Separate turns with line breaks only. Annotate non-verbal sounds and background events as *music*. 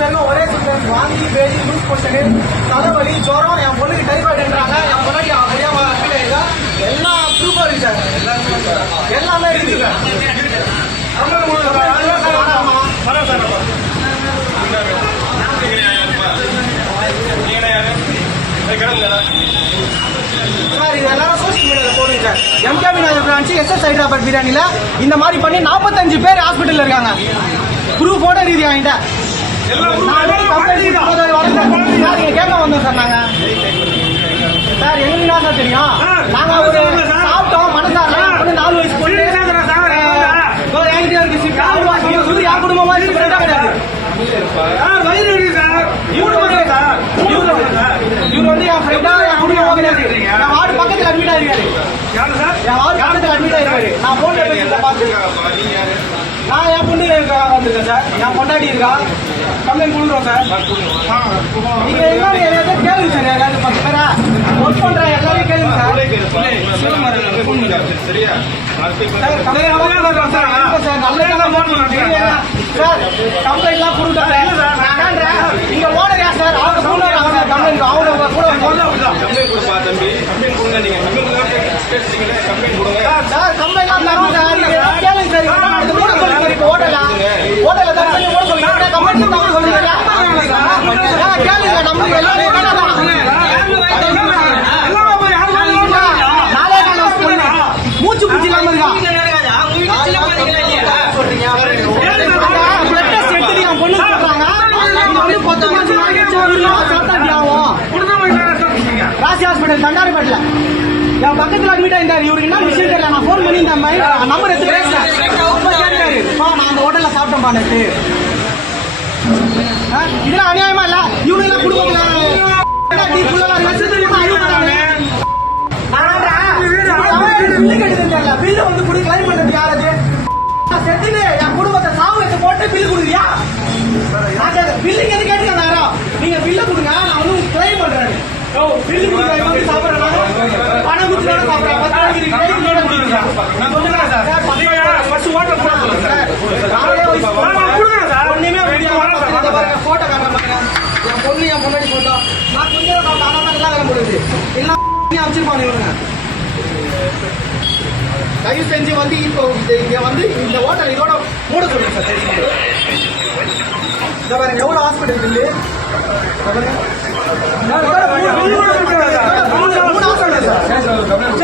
பேருக்கும் ஒரே சிம்டம்ஸ் வாந்தி பேதி லூஸ் மோஷன் தலைவலி ஜுரம் என் பொண்ணுக்கு டைஃபாய்டுன்றாங்க என் பொண்ணாடி அப்படியே கீழே எல்லா ப்ரூஃபும் இருக்கு சார். எல்லாமே இருக்கு சார். இது எல்லாரும் சோஷியல் மீடியாவில் போடுங்க sir. MKP Nagar branch SS Hyderabad பிரியாணியில் இந்த மாதிரி பண்ணி நாற்பத்தஞ்சு பேர் ஹாஸ்பிட்டலில் இருக்காங்க. ப்ரூஃபோட ரீதி வாங்கிட்ட நான் சார்? சார் சார் எங்களுக்கு என்ன சார் தெரியும் நாங்க ஒரு சாப்பிட்டோம் மனசார நாலு வயசு பொண்ணு இருக்கு சிப் ஆறு மாசம் இவரு என் குடும்பமா இருக்கு சார் இவரு வந்து இவரு வந்து என் ஃப்ரெண்டா என் குடும்பமா கிடையாது என் வார்டு பக்கத்துல அட்மிட் ஆயிருக்காரு. என் வார்டு பக்கத்துல அட்மிட் ஆயிருக்காரு நான் போன் பேசிட்டு பார்த்து நான் என் பொண்ணு சார். என் பொண்டாட்டி இருக்கா? கம்ப்ளைண்ட் கொடுக்குறோம் சார். நீங்க எல்லாரும் கேளுங்க சார். யாராவது பத்து பேரா? ஒர்க் பண்ற எல்லாரையும் கேளுங்க சார். சார். கம்ப்ளைண்ட் கொடுக்குறோம் சார் கம்ப்ளைண்ட்லாம் நான் இங்க ஓனர் யார் சார்? அவங்க கம்ப்ளைண்ட் அவங்க கூட சார் கம்ப்ளைண்ட்லாம் தரோம் சார் கேளுங்க சார் இப்போ ஹோட்டலா ஹோட்டல்ல தான் சொல்லி கூட சொல்லுங்க கம்ப்ளைண்ட் தான் சொல்லுங்க ஆ, கேளுங்க நம்ம எல்லாமே நாளே காலம் பொண்ணு. மூச்சு பூச்சி இல்லாம இருக்கா blood test எடுத்துட்டு என் பொண்ணு சொல்றாங்க. இது வந்து பத்து மாசம் ஆகிடுச்சு, ஒரு மாசம் சாப்பிட்டாட்டி ஆகும். ராசி ஹாஸ்பிட்டல் தண்டாரிப்பேட்டில் என் பக்கத்தில் அட்மிட் ஆயிருந்தாரு இவருக்கு என்ன விஷயம் தெரியல நான் ஃபோன் பண்ணி மாதிரி நம்பர் எடுத்து பேசுறேன் அப்ப கேட்டாரு நான் அந்த ஹோட்டலில் சாப்பிட்டேன் நேற்று இதெல்லாம் அநியாயமா இல்ல? இவனுங்க குடும்பத்துல டீ ஃபுல்லா வச்சு அழுகுறாங்க பில்லு வந்து குடி கிளைம் பண்றது யாராவது செத்துட்டு என் குடும்பத்தை சாவு எடுத்து போட்டு பில்லு கொடுக்குறியா? பில்லுங்க எது கேட்டுக்க நேரம் நீங்க பில்லு கொடுங்க நான் வந்து கிளைம் பண்றேன். ஓ பில்லு கொடுக்குறாங்க சாப்பிடுறாங்க பணம் குச்சியோட சாப்பிடுறாங்க பத்து நாளைக்கு இருக்கு கிளைம் கொடுக்குறேன் நான் சொல்லுறேன் சார் சார் பத்து நாளே வயசு ஒண்ணுமே வீடியோ போட்டோ காட்டுற பாருங்க என் பொண்ணு என் பொண்ணாடி போட்டோ நான் கொஞ்சம் தான் ஆனால் எல்லாம் வேலை முடியுது எல்லாம் *laughs* அமைச்சிருப்பாங்க இவங்க தயவு செஞ்சு வந்து இப்போ இது இங்க வந்து இந்த ஹோட்டல் இதோட மூட சொல்லுங்க சார். இந்த பாருங்க எவ்வளவு ஹாஸ்பிட்டல் பில்லு பாருங்க. மூணு- சார்.